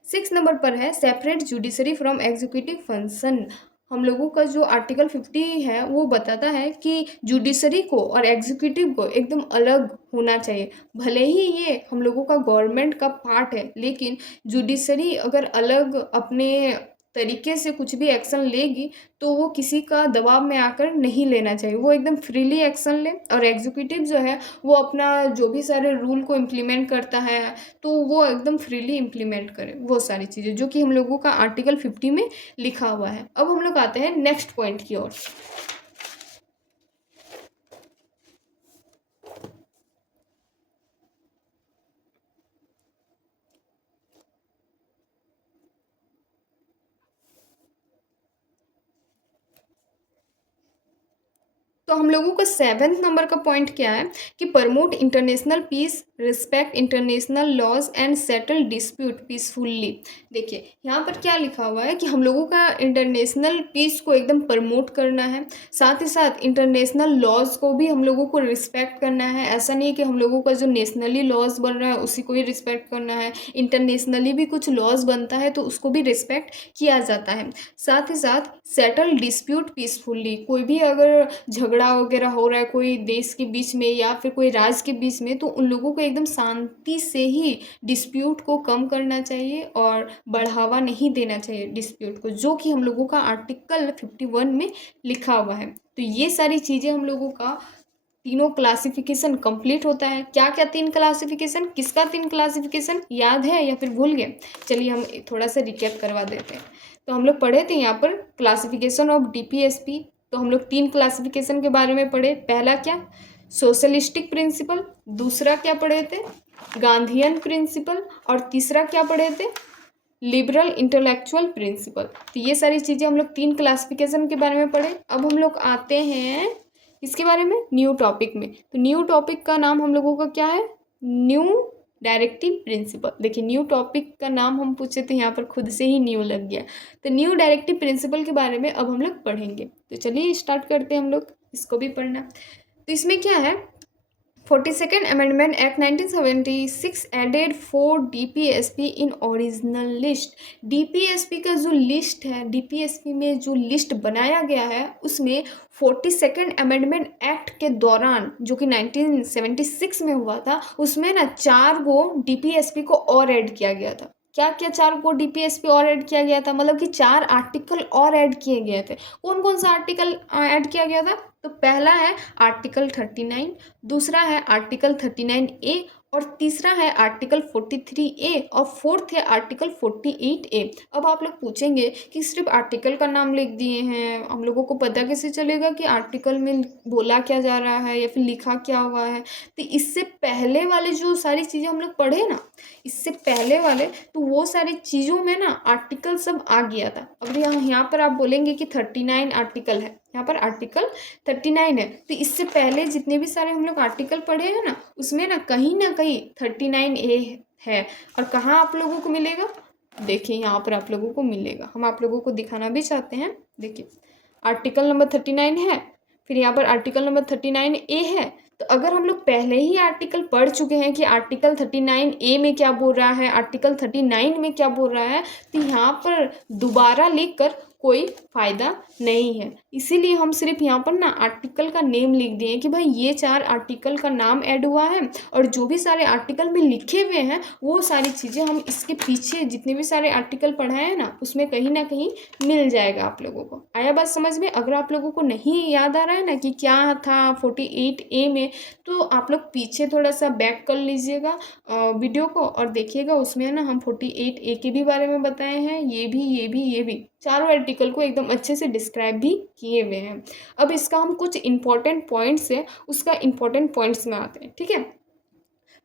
6 नंबर पर है separate judiciary from executive function. हम लोगों का जो आर्टिकल 50 है वो बताता है कि जुडिशरी को और एग्जीक्यूटिव को एकदम अलग होना चाहिए। भले ही ये हम लोगों का गवर्नमेंट का पार्ट है, लेकिन जुडिशरी अगर अलग अपने तरीके से कुछ भी एक्शन लेगी तो वो किसी का दबाव में आकर नहीं लेना चाहिए, वो एकदम फ्रीली एक्शन ले। और एग्जीक्यूटिव जो है वो अपना जो भी सारे रूल को इम्प्लीमेंट करता है तो वो एकदम फ्रीली इम्प्लीमेंट करे वो सारी चीज़ें, जो कि हम लोगों का आर्टिकल 50 में लिखा हुआ है। अब हम लोग आते हैं नेक्स्ट पॉइंट की ओर। तो हम लोगों का 7th नंबर का पॉइंट क्या है कि promote international peace, respect international laws and settle dispute peacefully. देखिए यहाँ पर क्या लिखा हुआ है कि हम लोगों का इंटरनेशनल पीस को एकदम प्रमोट करना है, साथ ही साथ इंटरनेशनल लॉज को भी हम लोगों को रिस्पेक्ट करना है। ऐसा नहीं है कि हम लोगों का जो नेशनली लॉज बन रहा है उसी को ही रिस्पेक्ट करना है, इंटरनेशनली भी कुछ लॉज बनता है तो उसको भी रिस्पेक्ट किया जाता है। साथ ही साथ सेटल डिस्प्यूट पीसफुल्ली, कोई भी अगर झगड़ा वगैरह हो रहा है कोई देश के बीच में या फिर कोई राज्य के बीच में, तो उन लोगों को एकदम शांति से ही डिस्प्यूट को कम करना चाहिए और बढ़ावा नहीं देना चाहिए डिस्प्यूट को, जो कि हम लोगों का आर्टिकल 51 में लिखा हुआ है। तो ये सारी चीज़ें हम लोगों का तीनों क्लासिफिकेशन कंप्लीट होता है। क्या क्या 3 क्लासिफिकेशन, किसका 3 क्लासिफिकेशन याद है या फिर भूल गए? चलिए हम थोड़ा सा रिकैप करवा देते हैं। तो हम लोग पढ़े थे यहाँ पर क्लासिफिकेशन ऑफ डीपीएसपी, तो हम लोग 3 क्लासिफिकेशन के बारे में पढ़े। पहला क्या, सोशलिस्टिक प्रिंसिपल, दूसरा क्या पढ़े थे, गांधीयन प्रिंसिपल, और तीसरा क्या पढ़े थे, लिबरल इंटेलेक्चुअल प्रिंसिपल। तो ये सारी चीज़ें हम लोग 3 क्लासिफिकेशन के बारे में पढ़े। अब हम लोग आते हैं इसके बारे में न्यू टॉपिक में। तो न्यू टॉपिक का नाम हम लोगों का क्या है, न्यू डायरेक्टिव प्रिंसिपल। देखिए न्यू टॉपिक का नाम हम पूछे थे, यहाँ पर खुद से ही न्यू लग गया। तो न्यू डायरेक्टिव प्रिंसिपल के बारे में अब हम लोग पढ़ेंगे। तो चलिए स्टार्ट करते हैं हम लोग इसको भी पढ़ना। तो इसमें क्या है, 42nd amendment act 1976 added 4 DPSP in original list. DPSP का जो लिस्ट है, डीपीएसपी में जो लिस्ट बनाया गया है उसमें 42nd अमेंडमेंट एक्ट के दौरान जो कि 1976 में हुआ था, उसमें ना 4 गो डीपीएसपी को और ऐड किया गया था। क्या क्या 4 को डीपीएसपी और ऐड किया गया था, मतलब कि 4 आर्टिकल और ऐड किए गए थे। कौन कौन सा आर्टिकल ऐड किया गया था? तो पहला है आर्टिकल 39, दूसरा है आर्टिकल 39A, और तीसरा है आर्टिकल 43A, और फोर्थ है आर्टिकल 48A। अब आप लोग पूछेंगे कि सिर्फ आर्टिकल का नाम लिख दिए हैं, हम लोगों को पता कैसे चलेगा कि आर्टिकल में बोला क्या जा रहा है या फिर लिखा क्या हुआ है? तो इससे पहले वाले जो सारी चीज़ें हम लोग पढ़े ना, इससे पहले वाले, तो वो सारी चीज़ों में ना आर्टिकल सब आ गया था। अब यहाँ पर आप बोलेंगे कि 39 आर्टिकल है, यहाँ पर आर्टिकल 39 है। तो इससे पहले जितने भी सारे हम लोग आर्टिकल पढ़े हैं ना, उसमें ना कहीं 39A है। और कहाँ आप लोगों को मिलेगा? देखिए यहाँ पर आप लोगों को मिलेगा, हम आप लोगों को दिखाना भी चाहते हैं। देखिए आर्टिकल नंबर 39 है, फिर यहाँ पर आर्टिकल नंबर 39A है। तो अगर हम लोग पहले ही आर्टिकल पढ़ चुके हैं कि आर्टिकल 39A में क्या बोल रहा है, आर्टिकल 39 में क्या बोल रहा है, तो यहाँ पर दोबारा लिखकर कोई फ़ायदा नहीं है। इसीलिए हम सिर्फ यहाँ पर ना आर्टिकल का नेम लिख दिए कि भाई ये 4 आर्टिकल का नाम ऐड हुआ है, और जो भी सारे आर्टिकल में लिखे हुए हैं वो सारी चीज़ें हम इसके पीछे जितने भी सारे आर्टिकल पढ़ाए हैं ना उसमें कहीं ना कहीं मिल जाएगा। आप लोगों को आया बात समझ में? अगर आप लोगों को नहीं याद आ रहा है ना कि क्या था 48A में, तो आप लोग पीछे थोड़ा सा बैक कर लीजिएगा वीडियो को और देखिएगा, उसमें ना हम 48A के भी बारे में बताए हैं, ये भी चारों आर्टिकल को एकदम अच्छे से डिस्क्राइब भी किए हुए हैं। अब इसका हम कुछ इंपॉर्टेंट पॉइंट्स है, उसका इंपॉर्टेंट पॉइंट्स में आते हैं, ठीक है।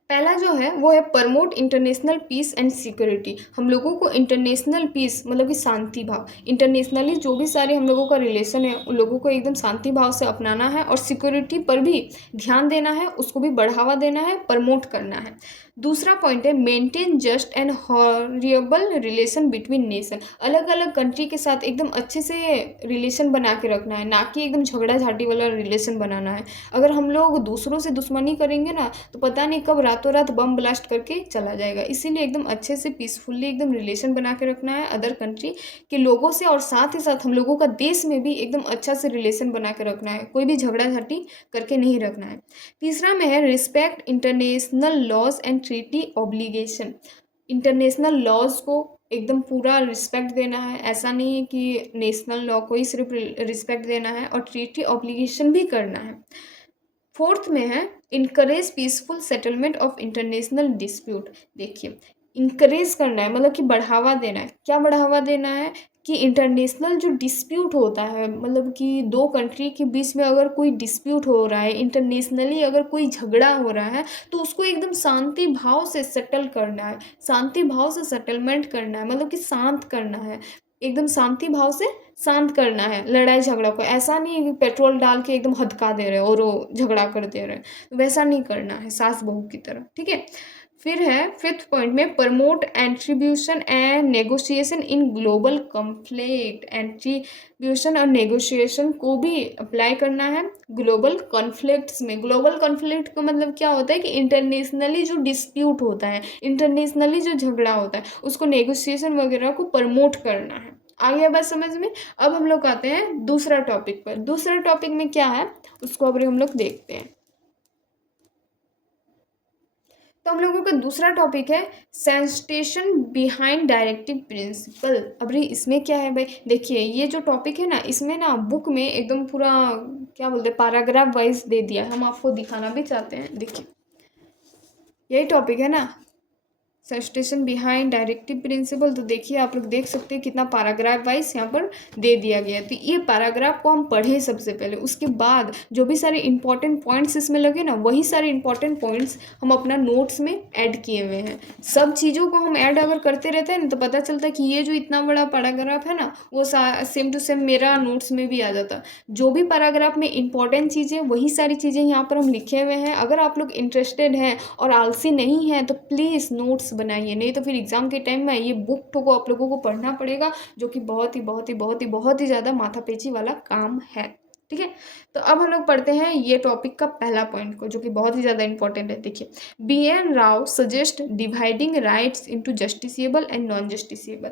पहला जो है वो है promote international peace and security. हम लोगों को इंटरनेशनल पीस मतलब कि शांति भाव, इंटरनेशनली जो भी सारे हम लोगों का रिलेशन है उन लोगों को एकदम शांति भाव से अपनाना है, और सिक्योरिटी पर भी ध्यान देना है, उसको भी बढ़ावा देना है, प्रमोट करना है। दूसरा पॉइंट है maintain just and honourable relation between nation. अलग अलग कंट्री के साथ एकदम अच्छे से रिलेशन बना के रखना है, ना कि एकदम झगड़ा झाटी वाला रिलेशन बनाना है। अगर हम लोग दूसरों से दुश्मनी करेंगे ना तो पता नहीं कब रातों रात बम ब्लास्ट करके चला जाएगा। इसीलिए एकदम अच्छे से पीसफुली एकदम रिलेशन बना के रखना है अदर कंट्री के लोगों से, और साथ ही साथ हम लोगों का देश में भी एकदम अच्छा से रिलेशन बना के रखना है, कोई भी झगड़ा झाटी करके नहीं रखना है। तीसरा में है respect international laws and treaty obligation. International laws को एकदम पूरा रिस्पेक्ट देना है, ऐसा नहीं है कि नेशनल लॉ को ही सिर्फ रिस्पेक्ट देना है, और ट्रीटी ऑब्लिगेशन भी करना है। फोर्थ में है encourage peaceful settlement of international dispute. देखिए, इनकरेज करना है मतलब कि बढ़ावा देना है। क्या बढ़ावा देना है कि इंटरनेशनल जो डिस्प्यूट होता है, मतलब कि दो कंट्री के बीच में अगर कोई डिस्प्यूट हो रहा है, इंटरनेशनली अगर कोई झगड़ा हो रहा है, तो उसको एकदम शांति भाव से सेटल करना है, शांति भाव से सेटलमेंट करना है, मतलब कि शांत करना है, एकदम शांति भाव से शांत करना है लड़ाई झगड़ा को। ऐसा नहीं है कि पेट्रोल डाल के एकदम हदका दे रहे हैं और वो झगड़ा कर दे रहे हैं, वैसा नहीं करना है सास बहू की तरह, ठीक है। फिर है फिफ्थ पॉइंट में promote arbitration and negotiation in global conflict. Arbitration और नेगोशिएशन को भी अप्लाई करना है ग्लोबल कॉन्फ्लिक्ट्स में। ग्लोबल कॉन्फ्लिक्ट का मतलब क्या होता है कि इंटरनेशनली जो डिस्प्यूट होता है, इंटरनेशनली जो झगड़ा होता है, उसको नेगोशिएशन वगैरह को प्रमोट करना है। आ गया बात समझ में। अब हम लोग आते हैं दूसरा टॉपिक पर। दूसरा टॉपिक में क्या है उसको अब हम लोग देखते हैं। तो हम लोगों का दूसरा टॉपिक है सेंस्टेशन बिहाइंड डायरेक्टिव प्रिंसिपल। अब रे इसमें क्या है भाई, देखिए ये जो टॉपिक है ना, इसमें ना बुक में एकदम पूरा क्या बोलते हैं पैराग्राफ वाइज दे दिया है। हम आपको दिखाना भी चाहते हैं, देखिए यही टॉपिक है ना, सस्टेशन बिहाइंड डायरेक्टिव प्रिंसिपल। तो देखिए आप लोग देख सकते हैं कितना पैराग्राफ वाइज यहाँ पर दे दिया गया है। तो ये पैराग्राफ को हम पढ़ें सबसे पहले, उसके बाद जो भी सारे इंपॉर्टेंट पॉइंट्स इसमें लगे ना, वही सारे इंपॉर्टेंट पॉइंट्स हम अपना नोट्स में ऐड किए हुए हैं। सब चीज़ों को हम ऐड अगर करते रहते हैं ना, तो पता चलता है कि ये जो इतना बड़ा पैराग्राफ है ना, वो सेम टू सेम मेरा नोट्स में भी आ जाता। जो भी पैराग्राफ में इंपॉर्टेंट चीज़ें, वही सारी चीज़ें यहाँ पर हम लिखे हुए हैं। अगर आप लोग इंटरेस्टेड हैं और आलसी नहीं हैं तो प्लीज़ नोट्स बनाइए, नहीं तो फिर एग्जाम के टाइम में ये बुक को आप लोगों को पढ़ना पड़ेगा, जो कि बहुत ही बहुत ही बहुत ही बहुत ही ज़्यादा माथापेची वाला काम है, ठीक है। तो अब हम लोग पढ़ते हैं ये टॉपिक का पहला पॉइंट को, जो कि बहुत ही ज़्यादा इंपॉर्टेंट है। देखिए, BN Rao suggest dividing rights into justiciable and non justiciable.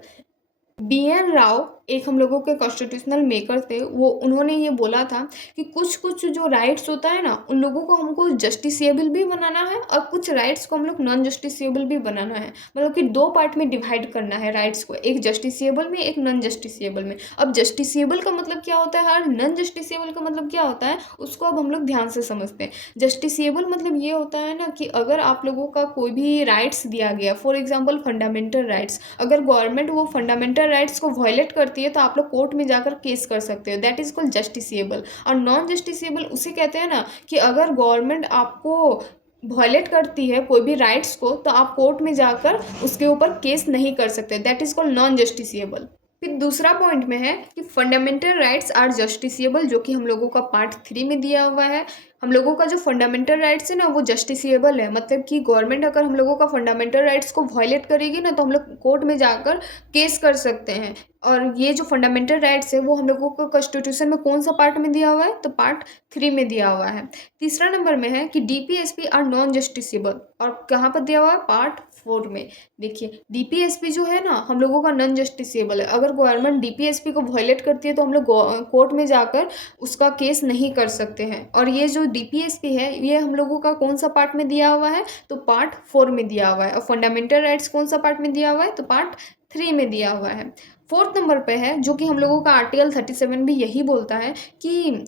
BN Rao एक हम लोगों के कॉन्स्टिट्यूशनल मेकर थे। वो उन्होंने ये बोला था कि कुछ कुछ जो राइट्स होता है ना, उन लोगों को हमको जस्टिसिएबल भी बनाना है और कुछ राइट्स को हम लोग नॉन जस्टिसिएबल भी बनाना है। मतलब कि दो पार्ट में डिवाइड करना है राइट्स को, एक जस्टिसिएबल में, एक नॉन जस्टिसिएबल में। अब जस्टिसिएबल का मतलब क्या होता है और नॉन जस्टिसिएबल का मतलब क्या होता है, उसको अब हम लोग ध्यान से समझते हैं। जस्टिसिएबल मतलब ये होता है ना कि अगर आप लोगों का कोई भी राइट्स दिया गया, फॉर एग्जाम्पल फंडामेंटल राइट्स, अगर गवर्नमेंट वो फंडामेंटल राइट्स को वायलेट करती है तो आप लोग कोर्ट में जाकर केस कर सकते हो, दैट इज कॉल्ड जस्टिसिएबल। और नॉन जस्टिसिएबल उसे कहते हैं ना कि अगर गवर्नमेंट आपको वायलेट करती है कोई भी राइट्स को, तो आप कोर्ट में जाकर उसके ऊपर केस नहीं कर सकते, that is called non justiciable. फिर दूसरा पॉइंट में है कि फंडामेंटल राइट्स आर जस्टिसिएबल, जो कि हम लोगों का पार्ट 3 में दिया हुआ है। हम लोगों का जो फंडामेंटल राइट्स है ना, वो जस्टिसिएबल है। मतलब कि गवर्नमेंट अगर हम लोगों का फंडामेंटल राइट्स को वायलेट करेगी ना, तो हम लोग कोर्ट में जाकर केस कर सकते हैं। और ये जो फंडामेंटल राइट्स है वो हम लोगों को कॉन्स्टिट्यूशन में कौन सा पार्ट में दिया हुआ है, तो पार्ट 3 में दिया हुआ है। तीसरा नंबर में है कि DPSP आर नॉन जस्टिसिएबल, और कहाँ पर दिया हुआ है, पार्ट 4 में। देखिए, DPSP जो है ना हम लोगों का नॉन जस्टिसिएबल है। अगर गवर्नमेंट DPSP को वायलेट करती है तो हम लोग कोर्ट में जाकर उसका केस नहीं कर सकते हैं। और ये जो DPSP है ये हम लोगों का कौन सा पार्ट में दिया हुआ है, तो पार्ट 4 में दिया हुआ है। और फंडामेंटल राइट्स कौन सा पार्ट में दिया हुआ है, तो पार्ट 3 में दिया हुआ है। फोर्थ नंबर पे है जो कि हम लोगों का आर्टिकल 37 भी यही बोलता है कि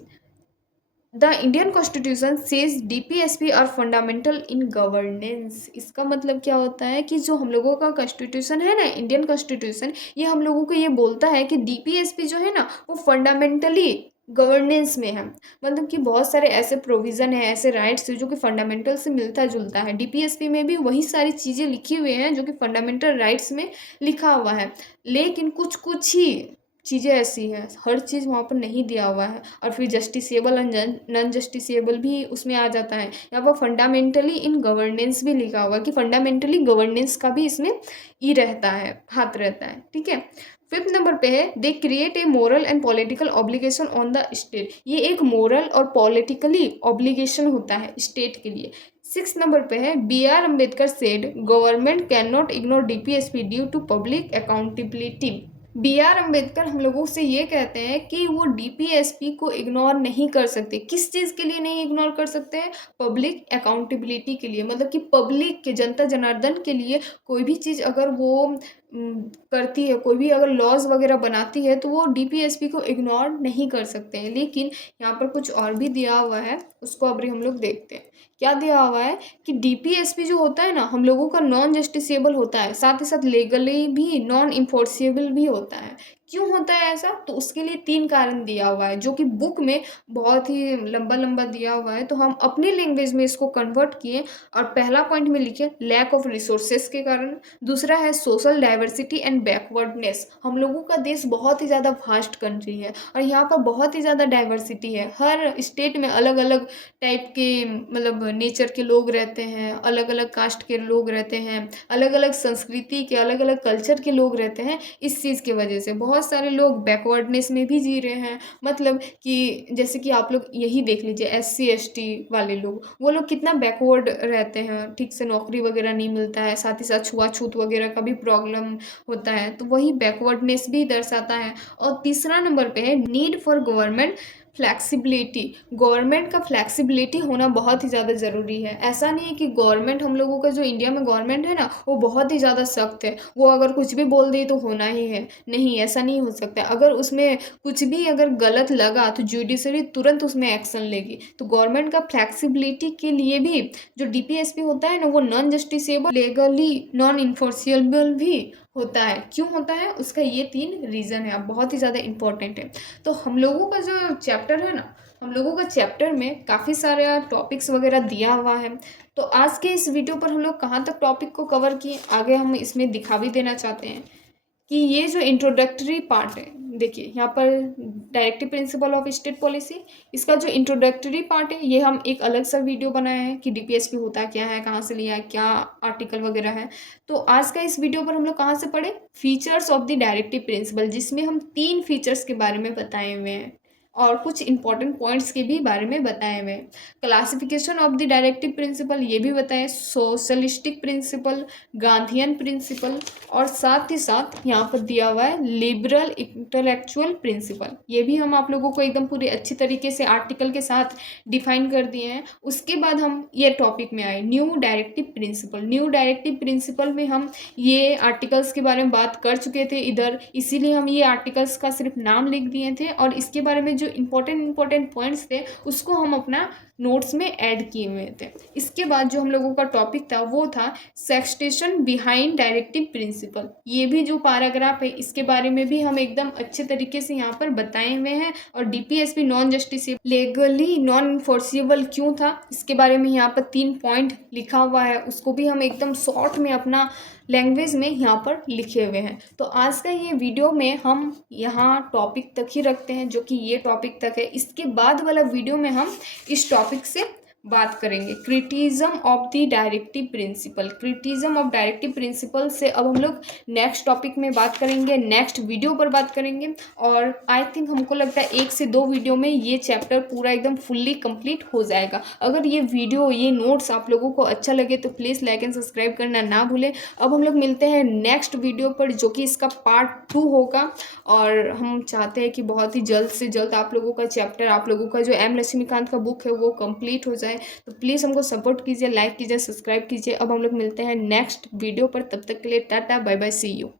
the Indian constitution says DPSP are fundamental in governance. इसका मतलब क्या होता है कि जो हम लोगों का कॉन्स्टिट्यूशन है ना, इंडियन कॉन्स्टिट्यूशन, ये हम लोगों को ये बोलता है कि DPSP जो है ना वो फंडामेंटली गवर्नेंस में है। मतलब कि बहुत सारे ऐसे प्रोविज़न है, ऐसे राइट्स है जो कि फंडामेंटल से मिलता जुलता है। DPSP में भी वही सारी चीज़ें लिखी हुई हैं जो कि फंडामेंटल राइट्स में लिखा हुआ है, लेकिन कुछ कुछ ही चीज़ें ऐसी हैं, हर चीज़ वहाँ पर नहीं दिया हुआ है। और फिर जस्टिसिएबल और नॉन जस्टिसिएबल भी उसमें आ जाता है। यहाँ पर फंडामेंटली इन गवर्नेंस भी लिखा हुआ है कि फंडामेंटली गवर्नेंस का भी इसमें ई रहता है, हाथ रहता है, ठीक है। फिफ्थ नंबर पे है they create a moral and political obligation on the state. ये एक मोरल और पॉलिटिकली ऑब्लिगेशन होता है स्टेट के लिए। सिक्स नंबर पे है BR Ambedkar said government can not ignore DPSP due to public accountability. BR Ambedkar हम लोगों से ये कहते हैं कि वो DPSP को इग्नोर नहीं कर सकते। किस चीज़ के लिए नहीं इग्नोर कर सकते हैं, पब्लिक अकाउंटेबिलिटी के लिए। मतलब कि पब्लिक के, जनता जनार्दन के लिए कोई भी चीज़ अगर वो करती है, कोई भी अगर लॉज वगैरह बनाती है, तो वो डीपीएसपी को इग्नोर नहीं कर सकते हैं। लेकिन यहाँ पर कुछ और भी दिया हुआ है, उसको अभी हम लोग देखते हैं। क्या दिया हुआ है कि डीपीएसपी जो होता है ना, हम लोगों का नॉन जस्टिसेबल होता है, साथ ही साथ लीगली भी नॉन इन्फोर्सेबल भी होता है। क्यों होता है ऐसा? तो उसके लिए 3 कारण दिया हुआ है, जो कि बुक में बहुत ही लंबा लंबा दिया हुआ है। तो हम अपनी लैंग्वेज में इसको कन्वर्ट किए, और पहला पॉइंट में लिखे लैक ऑफ रिसोर्सेज के कारण। दूसरा है सोशल डाइवर्सिटी एंड बैकवर्डनेस। हम लोगों का देश बहुत ही ज़्यादा वास्ट कंट्री है, और यहाँ पर बहुत ही ज़्यादा डाइवर्सिटी है। हर स्टेट में अलग अलग टाइप के मतलब नेचर के लोग रहते हैं, अलग अलग कास्ट के लोग रहते हैं, अलग अलग संस्कृति के, अलग अलग कल्चर के लोग रहते हैं। इस चीज़ की वजह से बहुत सारे लोग बैकवर्डनेस में भी जी रहे हैं। मतलब कि जैसे कि आप लोग यही देख लीजिए, SC ST वाले लोग, वो लोग कितना बैकवर्ड रहते हैं, ठीक से नौकरी वगैरह नहीं मिलता है, साथ ही साथ छुआछूत वगैरह का भी प्रॉब्लम होता है। तो वही बैकवर्डनेस भी दर्शाता है। और तीसरा नंबर पे है need for government flexibility. Government का फ्लैक्सिबिलिटी होना बहुत ही ज़्यादा ज़रूरी है। ऐसा नहीं है कि गवर्नमेंट, हम लोगों का जो इंडिया में गवर्नमेंट है ना, वो बहुत ही ज़्यादा सख्त है, वो अगर कुछ भी बोल दे तो होना ही है। नहीं, ऐसा नहीं हो सकता। अगर उसमें कुछ भी अगर गलत लगा तो जुडिशरी तुरंत उसमें एक्शन लेगी। तो गवर्नमेंट का फ्लैक्सिबिलिटी के लिए भी जो डीपीएसपी होता है ना, वो non justiciable, legally non enforceable भी होता है। क्यों होता है? उसका ये 3 रीज़न है, बहुत ही ज़्यादा इंपॉर्टेंट है। तो हम लोगों का जो चैप्टर है ना, हम लोगों का चैप्टर में काफ़ी सारे टॉपिक्स वगैरह दिया हुआ है। तो आज के इस वीडियो पर हम लोग कहाँ तक टॉपिक को कवर किए, आगे हम इसमें दिखा भी देना चाहते हैं कि ये जो इंट्रोडक्टरी पार्ट है, देखिए यहाँ पर directive principle of state policy, इसका जो इंट्रोडक्टरी पार्ट है, ये हम एक अलग सा वीडियो बनाया है कि डीपीएसपी होता क्या है, कहाँ से लिया है, क्या आर्टिकल वगैरह है। तो आज का इस वीडियो पर हम लोग कहाँ से पढ़े? Features of the directive principle, जिसमें हम 3 फीचर्स के बारे में बताए हुए हैं और कुछ इंपॉर्टेंट पॉइंट्स के भी बारे में बताए हुए हैं। Classification of the directive principle ये भी बताएं, सोशलिस्टिक प्रिंसिपल, गांधीयन प्रिंसिपल, और साथ ही साथ यहाँ पर दिया हुआ है लिबरल इंटेलेक्चुअल प्रिंसिपल। ये भी हम आप लोगों को एकदम पूरी अच्छी तरीके से आर्टिकल के साथ डिफाइन कर दिए हैं। उसके बाद हम ये टॉपिक में आए new directive principle. New directive principle में हम ये आर्टिकल्स के बारे में बात कर चुके थे इधर, इसीलिए हम ये आर्टिकल्स का सिर्फ नाम लिख दिए थे, और इसके बारे में जो इंपॉर्टेंट पॉइंट्स थे उसको हम अपना नोट्स में ऐड किए हुए थे। इसके बाद जो हम लोगों का टॉपिक था वो था सेक्सटेशन बिहाइंड डायरेक्टिव प्रिंसिपल। ये भी जो पैराग्राफ है, इसके बारे में भी हम एकदम अच्छे तरीके से यहाँ पर बताए हुए हैं। और DPSP non justiciable, legally non enforceable क्यों था, इसके बारे में यहाँ पर 3 पॉइंट लिखा हुआ है, उसको भी हम एकदम शॉर्ट में अपना लैंग्वेज में यहाँ पर लिखे हुए हैं। तो आज का ये वीडियो में हम यहाँ टॉपिक तक ही रखते हैं, जो कि ये टॉपिक तक है। इसके बाद वाला वीडियो में हम इस टॉपिक से बात करेंगे criticism of the directive principle. Criticism of directive principle से अब हम लोग नेक्स्ट टॉपिक में बात करेंगे, नेक्स्ट वीडियो पर बात करेंगे। और आई थिंक हमको लगता है 1 से 2 वीडियो में ये चैप्टर पूरा एकदम फुल्ली कंप्लीट हो जाएगा। अगर ये वीडियो, ये नोट्स आप लोगों को अच्छा लगे तो प्लीज़ लाइक एंड सब्सक्राइब करना ना भूलें। अब हम लोग मिलते हैं नेक्स्ट वीडियो पर, जो कि इसका पार्ट 2 होगा। और हम चाहते हैं कि बहुत ही जल्द से जल्द आप लोगों का चैप्टर, आप लोगों का जो M लक्ष्मीकांत का बुक है वो कंप्लीट हो जाए। तो प्लीज़ हमको सपोर्ट कीजिए, लाइक कीजिए, सब्सक्राइब कीजिए। अब हम लोग मिलते हैं नेक्स्ट वीडियो पर, तब तक के लिए tata bye bye, see you.